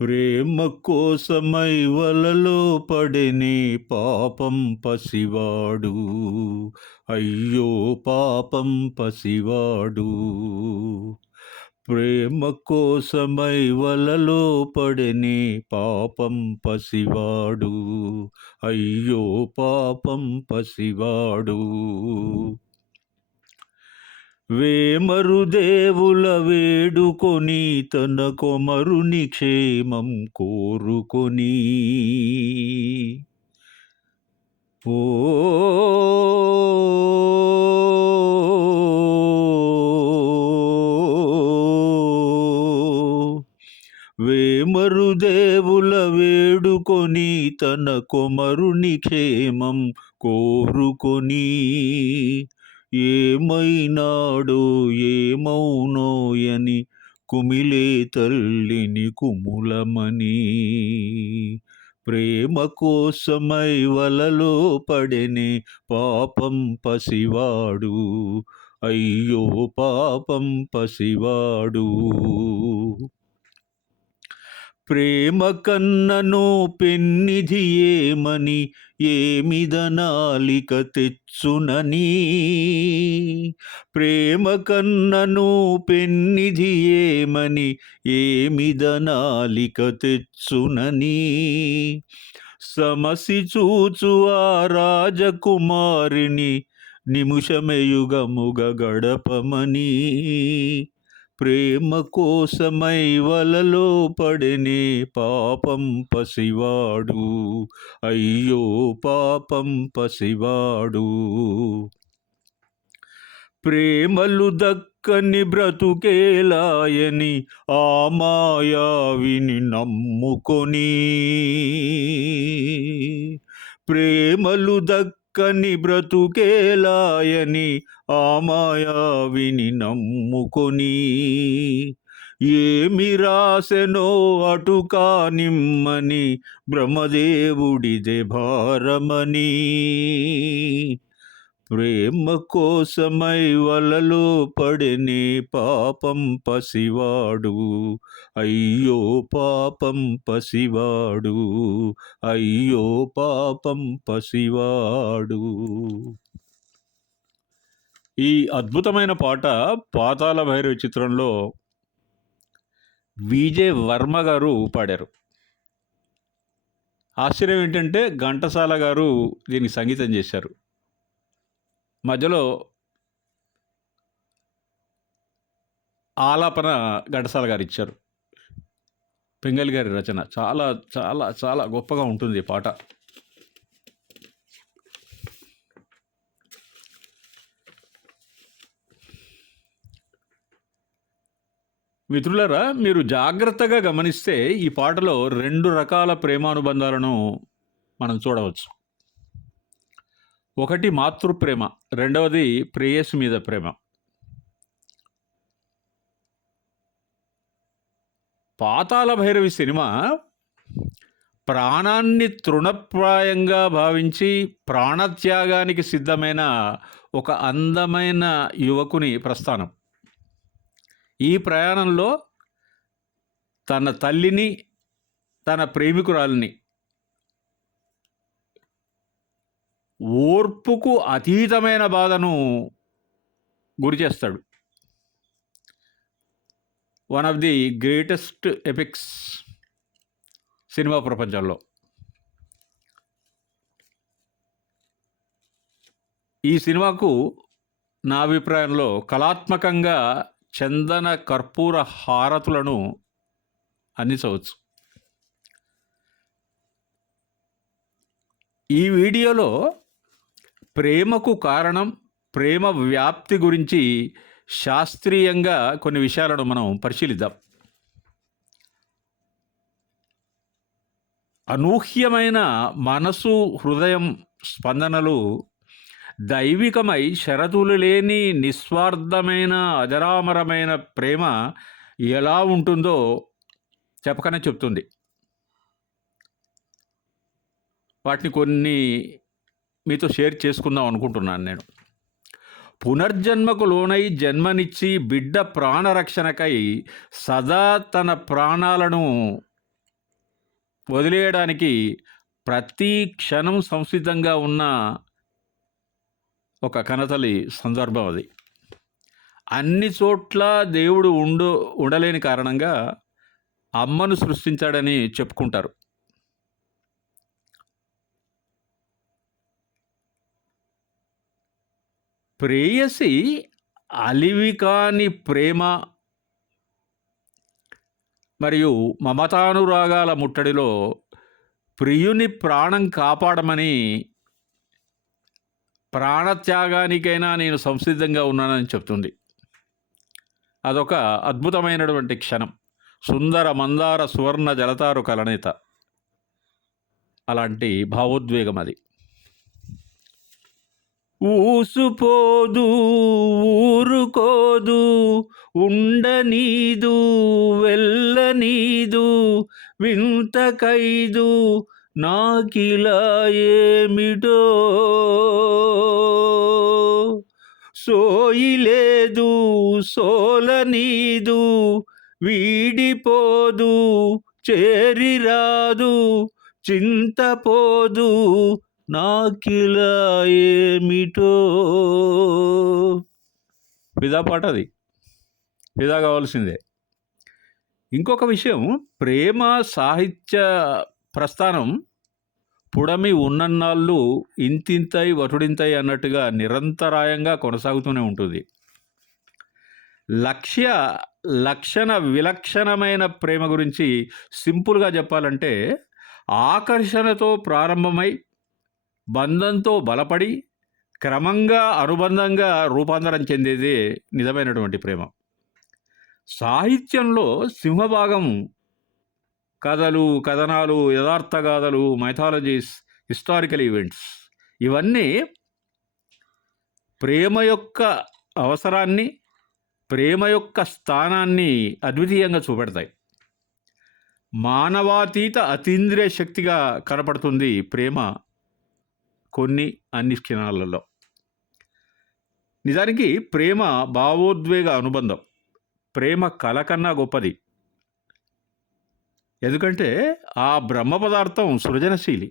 ప్రేమ కోసమై వలలో పడెనే పాపం పసివాడు. అయ్యో పాపం పసివాడు. ప్రేమ కోసమై వలలో పడెనే పాపం పసివాడు. అయ్యో పాపం పసివాడు. వేమరుదేవుల వేడుకొని తన కొమరుని క్షేమం కోరుకొని ఓ వేమరుదేవుల వేడుకొని తన కొమరుని క్షేమం కోరుకొని ఏమైనాడో ఏమౌనోయని కుమిలే తల్లిని కుములమని. ప్రేమ కోసమై వలలో పడెనే పాపం పసివాడు. అయ్యో పాపం పసివాడు. ప్రేమ కన్నను పెన్నిధి ఏమని ఏమిదనాలిక తెచ్చునని. ప్రేమ కన్నను పెన్నిధి ఏమని ఏమిదనాలిక తెచ్చునని. సమసి చూచు ఆ రాజకుమారిని నిమిషమయుగముగ గడపమని. ప్రేమ కోసమై వలలో పడెనే పాపం పసివాడు. అయ్యో పాపం పసివాడు. ప్రేమలు దక్కని బ్రతుకేలాయని ఆ మాయావిని నమ్ముకొని. ప్రేమలు దక్కని బ్రతుకేలాయని ఆ మాయావిని నమ్ముకొని. ఏమి రాసెనో అటుకా నిమ్మని బ్రహ్మదేవుడిదే భారమని. ప్రేమ కోసమై వలలో పడెనే పాపం పసివాడు. అయ్యో పాపం పసివాడు. అయ్యో పాపం పసివాడు. ఈ అద్భుతమైన పాట పాతాళ భైరవి చిత్రంలో విజే వర్మ గారు పాడారు. ఆశ్చర్యం ఏంటంటే ఘంటసాల గారు దీనికి సంగీతం చేశారు. మధ్యలో ఆలాపన ఘంటసాల గారు ఇచ్చారు. పింగళి గారి రచన చాలా చాలా చాలా గొప్పగా ఉంటుంది ఈ పాట. మిత్రులారా, మీరు జాగ్రత్తగా గమనిస్తే ఈ పాటలో 2 రకాల ప్రేమానుబంధాలను మనం చూడవచ్చు. ఒకటి మాతృప్రేమ, రెండవది ప్రేయసి మీద ప్రేమ. పాతాళ భైరవి సినిమా ప్రాణాన్ని తృణప్రాయంగా భావించి ప్రాణత్యాగానికి సిద్ధమైన ఒక అందమైన యువకుని ప్రస్థానం. ఈ ప్రయాణంలో తన తల్లిని, తన ప్రేమికురాలిని ఓర్పుకు అతీతమైన బాధను గురిచేస్తాడు. One of the greatest epics cinema ప్రపంచంలో. ఈ సినిమాకు నా అభిప్రాయంలో కళాత్మకంగా చందన కర్పూర హారతులను అందించవచ్చు. ఈ వీడియోలో ప్రేమకు కారణం, ప్రేమ వ్యాప్తి గురించి శాస్త్రీయంగా కొన్ని విషయాలను మనం పరిశీలిద్దాం. అనూహ్యమైన మనసు, హృదయం స్పందనలు దైవికమై షరతులు లేని నిస్వార్థమైన అజరామరమైన ప్రేమ ఎలా ఉంటుందో చెప్పకనే చెప్తుంది. వాటిని కొన్ని మీతో షేర్ చేసుకుందాం అనుకుంటున్నాను నేను. పునర్జన్మకు లోనై జన్మనిచ్చి బిడ్డ ప్రాణరక్షణకై సదా తన ప్రాణాలను వదిలేయడానికి ప్రతి క్షణం సంసిద్ధంగా ఉన్న ఒక కనతల్లి సందర్భం అది. అన్ని చోట్ల దేవుడు ఉండలేని కారణంగా అమ్మను సృష్టించాడని చెప్పుకుంటారు. ప్రేయసి అలివి కాని ప్రేమ మరియు మమతానురాగాల ముట్టడిలో ప్రియుని ప్రాణం కాపాడమని, ప్రాణత్యాగానికైనా నేను సంసిద్ధంగా ఉన్నానని చెప్తుంది. అదొక అద్భుతమైనటువంటి క్షణం. సుందర మందార సువర్ణ జలతారు కలనేత అలాంటి భావోద్వేగం అది. ఊసుపోదు ఊరుకోదు ఉండనీదు వెళ్ళనీదు వింత ఖైదు నాకిలా ఏమిటో సోయిలేదు సోలనీదు వీడిపోదు చేరిరాదు చింతపోదు నాకిలా ఏమిటో. ఫిదా పాట అది. ఫిదా కావాల్సిందే. ఇంకొక విషయం, ప్రేమ సాహిత్య ప్రస్థానం పుడమి ఉన్నన్నాళ్ళు ఇంతింతై వటుడింతై అన్నట్టుగా నిరంతరాయంగా కొనసాగుతూనే ఉంటుంది. లక్షణ విలక్షణమైన ప్రేమ గురించి సింపుల్గా చెప్పాలంటే, ఆకర్షణతో ప్రారంభమై బంధంతో బలపడి క్రమంగా అనుబంధంగా రూపాంతరం చెందేదే నిజమైనటువంటి ప్రేమ. సాహిత్యంలో సింహభాగం కథలు, కథనాలు, యథార్థ గాథలు, మైథాలజీస్, హిస్టారికల్ ఈవెంట్స్ ఇవన్నీ ప్రేమ యొక్క అవసరాన్ని, ప్రేమ యొక్క స్థానాన్ని అద్వితీయంగా చూపెడతాయి. మానవాతీత అతీంద్రియ శక్తిగా కనపడుతుంది ప్రేమ అన్ని క్షణాలలో. నిజానికి ప్రేమ భావోద్వేగ అనుబంధం. ప్రేమ కళ కన్నా గొప్పది. ఎందుకంటే ఆ బ్రహ్మ పదార్థం సృజనశీలి.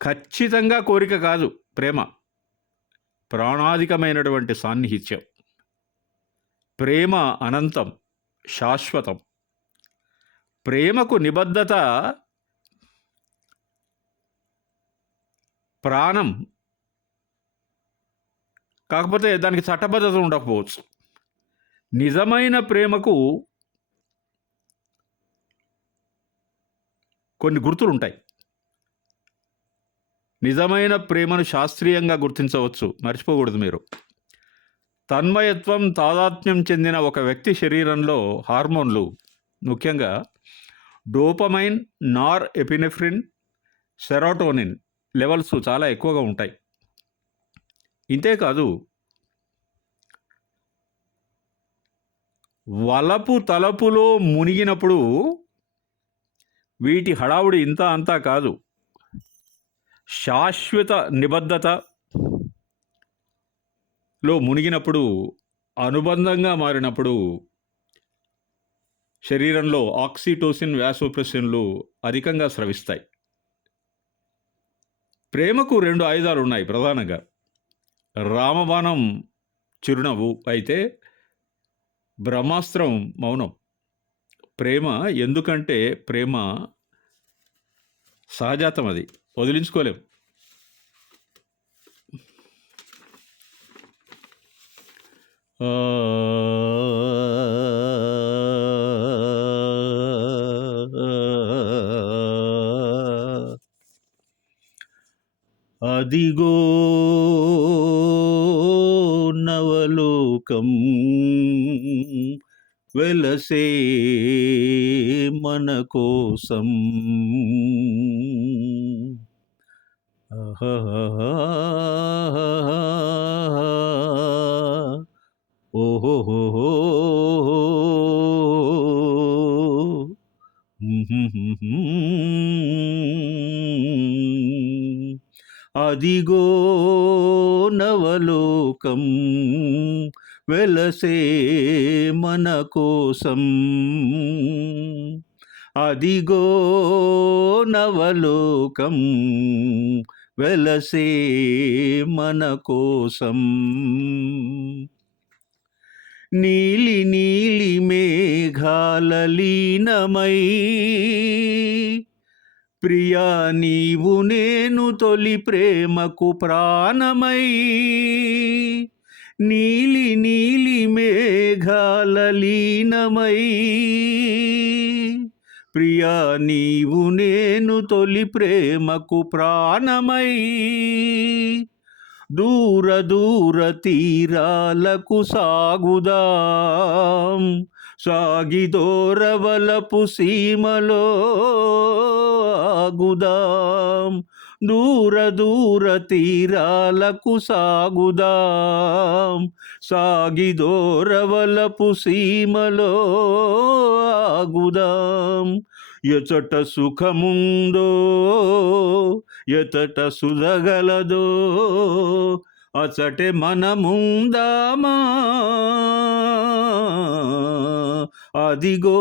ఖచ్చితంగా కోరిక కాదు ప్రేమ, ప్రాణాధికమైనటువంటి సాన్నిహిత్యం. ప్రేమ అనంతం, శాశ్వతం. ప్రేమకు నిబద్ధత ప్రాణం, కాకపోతే దానికి చట్టబద్ధత ఉండకపోవచ్చు. నిజమైన ప్రేమకు కొన్ని గుర్తులు ఉంటాయి. నిజమైన ప్రేమను శాస్త్రీయంగా గుర్తించవచ్చు, మర్చిపోకూడదు మీరు. తన్మయత్వం, తాదాత్మ్యం చెందిన ఒక వ్యక్తి శరీరంలో హార్మోన్లు, ముఖ్యంగా డోపమైన్, నార్ ఎపినెఫ్రిన్, సెరోటోనిన్ లెవెల్స్ చాలా ఎక్కువగా ఉంటాయి. ఇంతేకాదు, వలపు తలపులో మునిగినప్పుడు వీటి హడావుడి ఇంత అంతా కాదు. శాశ్వత నిబద్ధతలో మునిగినప్పుడు, అనుబంధంగా మారినప్పుడు శరీరంలో ఆక్సిటోసిన్, వాసోప్రెసిన్లు అధికంగా స్రవిస్తాయి. ప్రేమకు 2 ఆయుధాలు ఉన్నాయి ప్రధానంగా. రామబాణం చిరునవ్వు అయితే బ్రహ్మాస్త్రం మౌనం. ప్రేమ ఎందుకంటే ప్రేమ సహజాతం, అది వదిలించుకోలేం. అదిగో నవలోకం వెలసే మన కోసం. ఓహో అదిగో నవలోకం వెలసే మన కోసం. అదిగో నవలోకం వెలసే మన కోసం. నీలి నీలి మేఘాల లీనమై ప్రియా నీవు నేను తొలి ప్రేమకు ప్రాణమై. నీలి నీలి మేఘాల లీనమై ప్రియా నీవు నేను తొలి ప్రేమకు ప్రాణమై. దూర దూర తీరాలకు సాగుదాం, సాగిదోరవలపు సీమలో ఆగుదాం. దూర దూర తీరాలకు సాగుదాం, సాగిదోరవలపు సీమలో ఆగుదాం. ఎచట సుఖముందో ఎతట సుధగలదో అచటే మనముందామా. అదిగో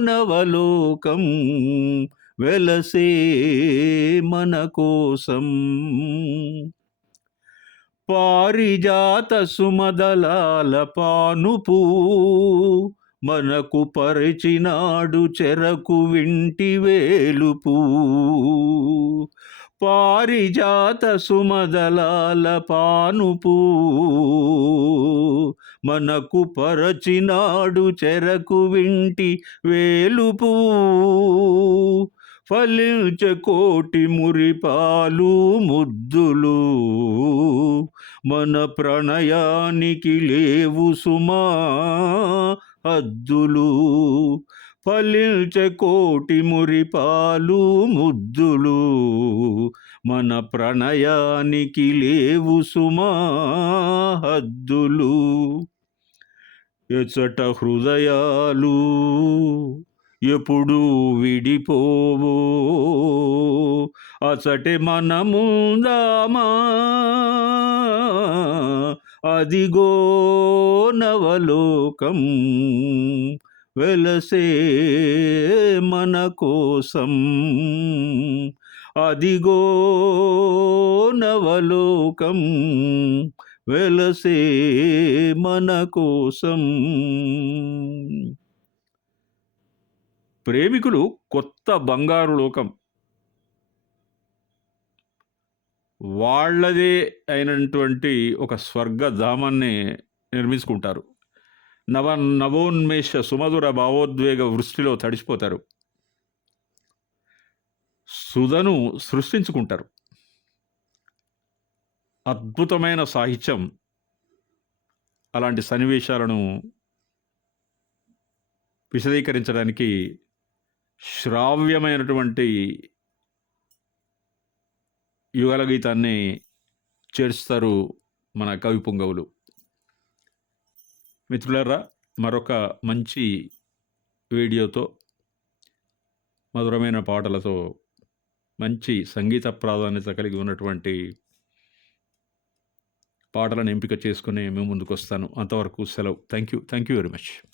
నవలోకం వెలసే మన కోసం. పారిజాత సుమదలాల పానుపు మనకు పరిచినాడు చెరకు వింటి వేలుపు. పారిజాత సుమదలాల పానుపు మనకు పరచినాడు చెరకు వింటి వేలుపు. ఫలించ కోటి మురిపాలు ముద్దులు మన ప్రణయానికి లేవు సుమా హద్దులు. ఫలించ కోటి మురిపాలు ముద్దులు మన ప్రణయానికి లేవు సుమా హద్దులు. ఎచట హృదయాలు ఎప్పుడు విడిపోవో అచటే మనముందామా. అదిగో నవలోకం వెలసే మన కోసం. అదిగో నవలోకం వెలసే మన కోసం. ప్రేమికులు కొత్త బంగారు లోకం, వాళ్ళదే అయినటువంటి ఒక స్వర్గధామాన్ని నిర్మించుకుంటారు. నవోన్మేష సుమధుర భావోద్వేగ వృష్టిలో తడిసిపోతారు. సుధను సృష్టించుకుంటారు. అద్భుతమైన సాహిత్యం అలాంటి సన్నివేశాలను విశదీకరించడానికి శ్రావ్యమైనటువంటి యుగల గీతాన్ని చేర్చుతారు మన కవి పుంగవులు. మిత్రులారా, మరొక మంచి వీడియోతో, మధురమైన పాటలతో, మంచి సంగీత ప్రాధాన్యత కలిగి ఉన్నటువంటి పాటలను ఎంపిక చేసుకుని మేము ముందుకు వస్తాను. అంతవరకు సెలవు. Thank you very much.